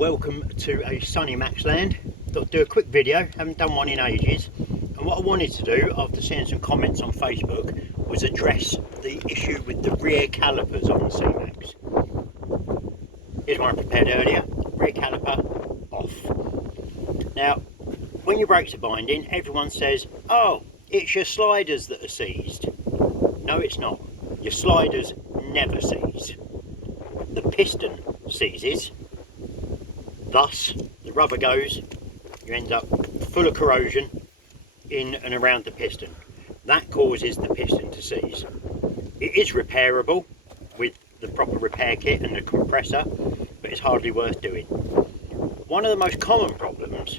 Welcome to a sunny Maxland. Thought I'd do a quick video, haven't done one in ages, and what I wanted to do after seeing some comments on Facebook was address the issue with the rear calipers on the C-Max. Here's one I prepared earlier, rear caliper off. Now when your brakes are binding, everyone says, oh, it's your sliders that are seized. No, it's not. Your sliders never seize. The piston seizes. Thus, the rubber goes, you end up full of corrosion in and around the piston. That causes the piston to seize. It is repairable with the proper repair kit and the compressor, but it's hardly worth doing. One of the most common problems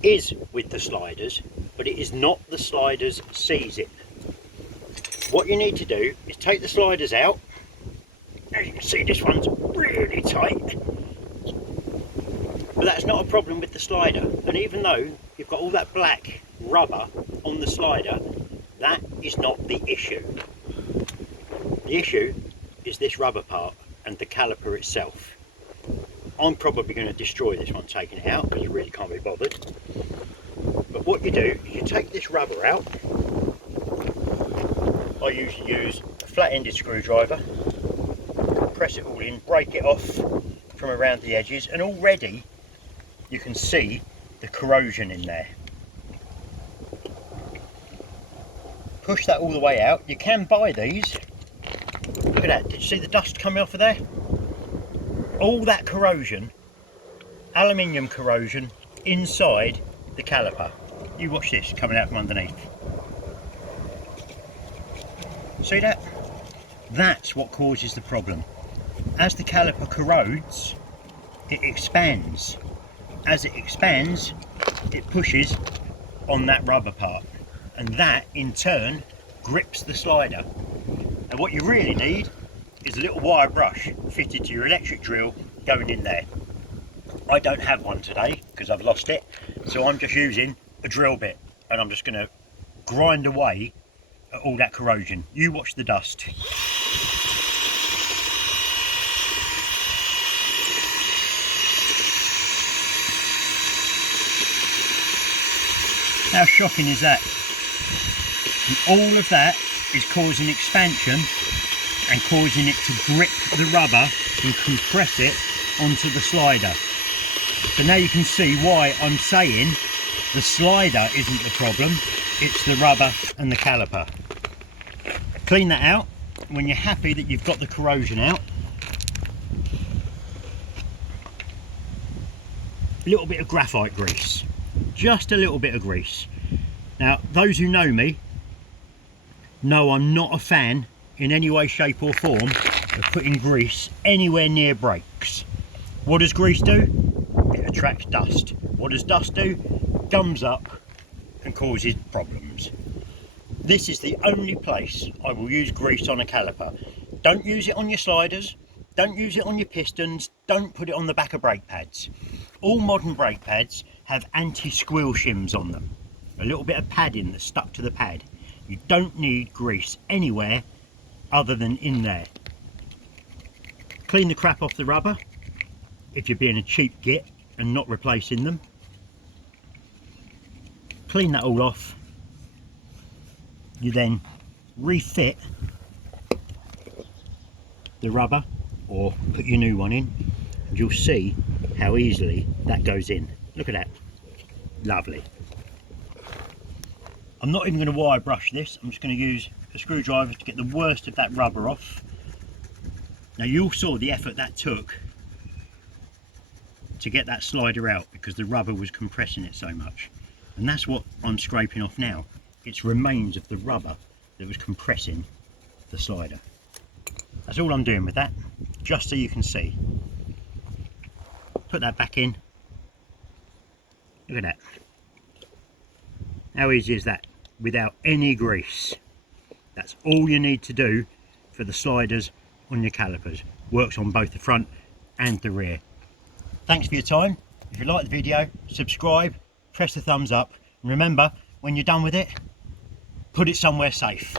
is with the sliders, but it is not the sliders seizing. What you need to do is take the sliders out. As you can see, this one's really tight. But that's not a problem with the slider, and even though you've got all that black rubber on the slider, that is not the issue. The issue is this rubber part and the caliper itself. I'm probably going to destroy this one taking it out because I really can't be bothered. But what you do is you take this rubber out. I usually use a flat-ended screwdriver, press it all in, break it off from around the edges, and already you can see the corrosion in there. Push that all the way out. You can buy these. Look at that, did you see the dust coming off of there? All that corrosion, aluminium corrosion inside the caliper. You watch this coming out from underneath. See that? That's what causes the problem. As the caliper corrodes, it expands. As it expands, it pushes on that rubber part, and that in turn grips the slider. And what you really need is a little wire brush fitted to your electric drill going in there. I don't have one today because I've lost it, so I'm just using a drill bit, and I'm just going to grind away at all that corrosion. You watch the dust. How shocking is that? And all of that is causing expansion and causing it to grip the rubber and compress it onto the slider. So now you can see why I'm saying the slider isn't the problem, it's the rubber and the caliper. Clean that out when you're happy that you've got the corrosion out. A little bit of graphite grease. Just a little bit of grease. Now, those who know me know I'm not a fan in any way, shape or form of putting grease anywhere near brakes. What does grease do? It attracts dust. What does dust do? Gums up and causes problems. This is the only place I will use grease on a caliper. Don't use it on your sliders, don't use it on your pistons, don't put it on the back of brake pads. All modern brake pads have anti-squeal shims on them. A little bit of padding that's stuck to the pad. You don't need grease anywhere other than in there. Clean the crap off the rubber if you're being a cheap git and not replacing them. Clean that all off. You then refit the rubber or put your new one in, and you'll see how easily that goes in. Look at that, lovely. I'm not even going to wire brush this, I'm just going to use a screwdriver to get the worst of that rubber off. Now you all saw the effort that took to get that slider out because the rubber was compressing it so much, and that's what I'm scraping off now. It's remains of the rubber that was compressing the slider. That's all I'm doing with that, just so you can see. Put that back in. Look at that. How easy is that? Without any grease. That's all you need to do for the sliders on your calipers. Works on both the front and the rear. Thanks for your time. If you like the video, subscribe, press the thumbs up, and remember, when you're done with it, put it somewhere safe.